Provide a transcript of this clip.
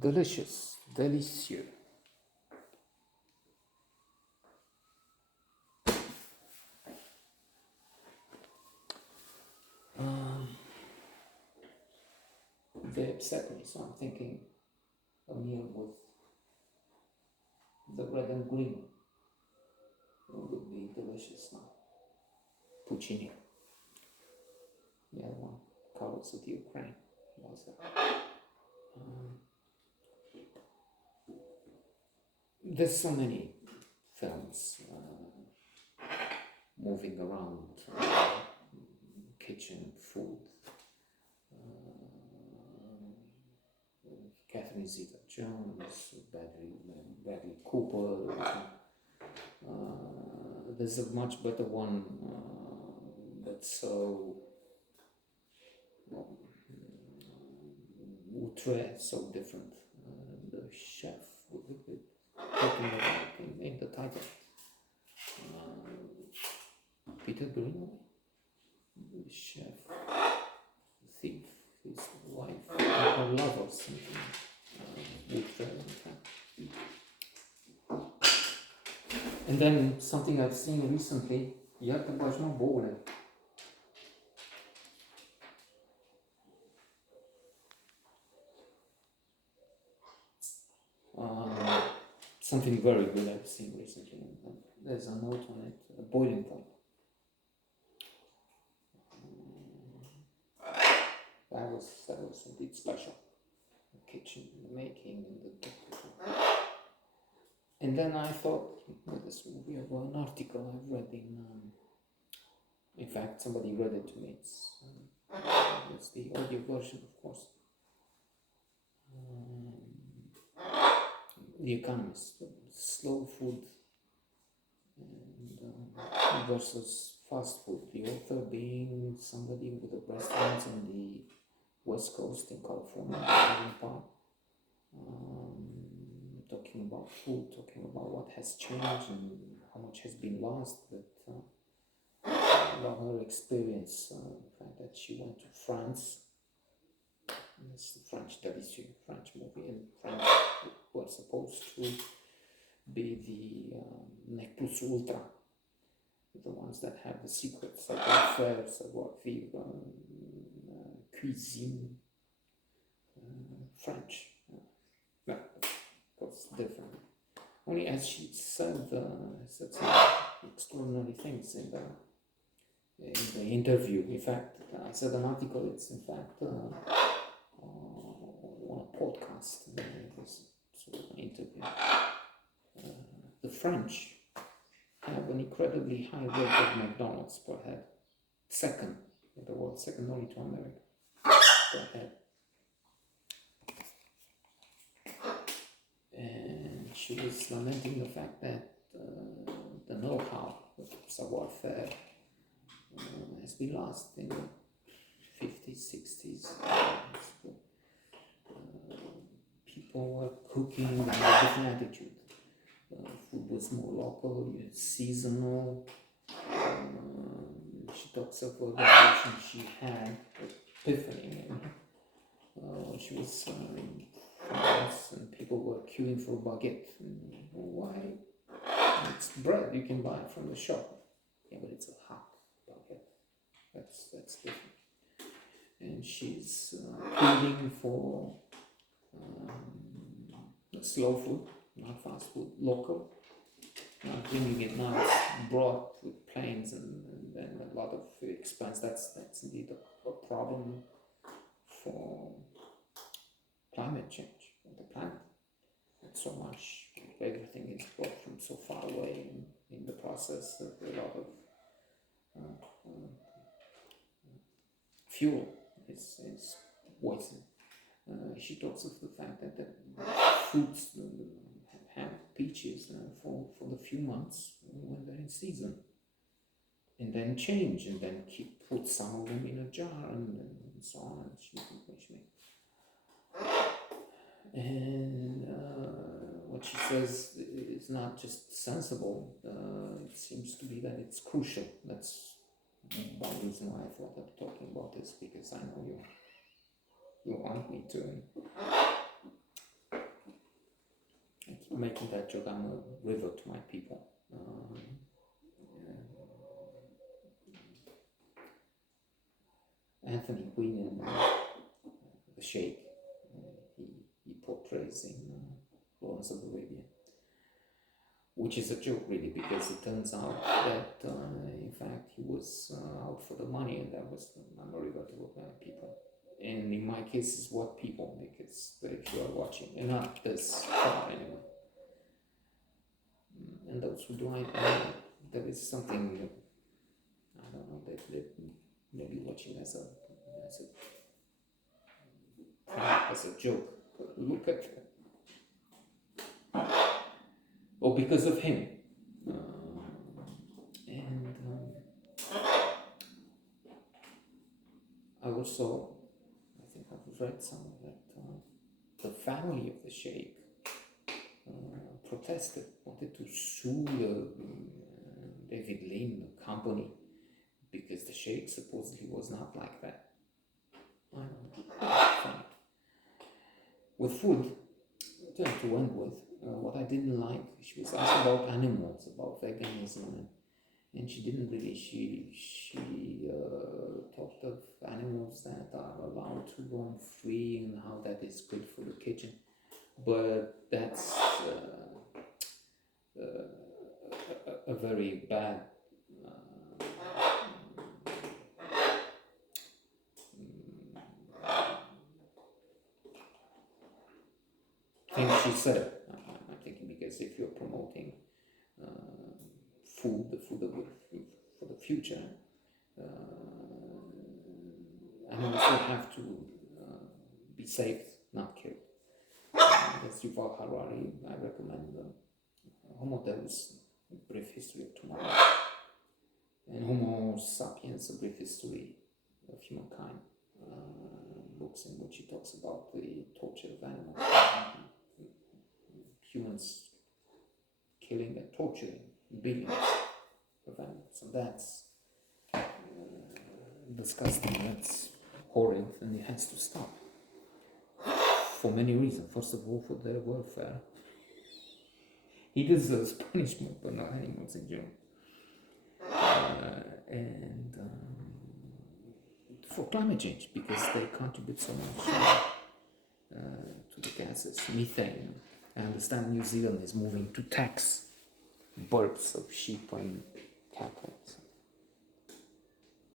Delicious, Delicieux. They upset me, so I'm thinking a meal with the red and green would be delicious now. Puccini. The other one, colors of the Ukraine. There's so many films moving around kitchen, food. Catherine Zeta-Jones, Bradley Cooper. There's a much better one that's so outre, so different. The chef, talking about in the title. Peter Greenaway, the chef, the thief, his wife, her lover, something outre like that. And then something I've seen recently, iată bajma boule. Something very good I've seen recently. There's a note on it, a boiling point. That was indeed special. The kitchen, the making, and the. And then I thought, with this movie of an article I've read in fact, somebody read it to me. It's the audio version, of course. The Economist, slow food and, versus fast food. The author being somebody with a restaurant on the West Coast in California, talking about food, talking about what has changed and how much has been lost, but about her experience, the fact that she went to France. It's the French Delicieux, French movie, and French were supposed to be the nec plus ultra, the ones that have the secrets, savoir-faire, savoir-vivre, cuisine, French. Yeah, of course, different. Only as she said some extraordinary things in the interview. In fact, I said an article, it's in fact on a podcast, it was sort of an interview. The French have an incredibly high rate of McDonald's per head. Second in the world, second only to America per head. And she was lamenting the fact that the know-how of savoir-faire has been lost in the 50s, 60s. People were cooking and had a different attitude. Food was more local, seasonal. She talks of a revolution she had, epiphany. She was in France and people were queuing for baguette. Why? It's bread you can buy from the shop. Yeah, but it's a hot baguette. That's different. And she's pleading for slow food, not fast food, local. Not bringing it now, it's brought with planes and a lot of expense. That's indeed a problem for climate change on the planet. It's so much, everything is brought from so far away, and in the process of a lot of fuel is wasted. She talks of the fact that the fruits have peaches for the few months when they're in season, and then change, and then put some of them in a jar and so on. And what she says is not just sensible. It seems to be that it's crucial. That's one reason why I thought of talking about this, because I know you want me to making that joke, I'm a river to my people. Anthony Quinn in The Sheikh, he portrays in Lawrence of Arabia, which is a joke really, because it turns out that in fact he was out for the money, and that was I'm a river to people. And in my case, is what people, because if you are watching, and not this far anyway. And those who do, there is something, I don't know, that maybe watching as a joke. But look at, or because of him. And I also, I think I've read somewhere that the family of the Sheikh protested, wanted to sue David Lynn, the company, because the Sheikh supposedly was not like that. I don't know. Funny. With food, to end with, what I didn't like, she was asked about animals, about veganism, and she didn't really, she talked of animals that are allowed to roam free and how that is good for the kitchen. But that's a very bad thing she said. I'm thinking, because if you're promoting food, the food for the future, animals will have to be saved, not killed. That's Yuval Harari. I recommend Homo Deus, A Brief History of Tomorrow, and Homo Sapiens, A Brief History of Humankind, books in which he talks about the torture of animals, humans killing and torturing billions of animals, and that's disgusting, that's horrid, and it has to stop. For many reasons. First of all, for their welfare. He deserves punishment, but not animals in general. And for climate change, because they contribute so much to the gases, methane. I understand New Zealand is moving to tax births of sheep and cattle.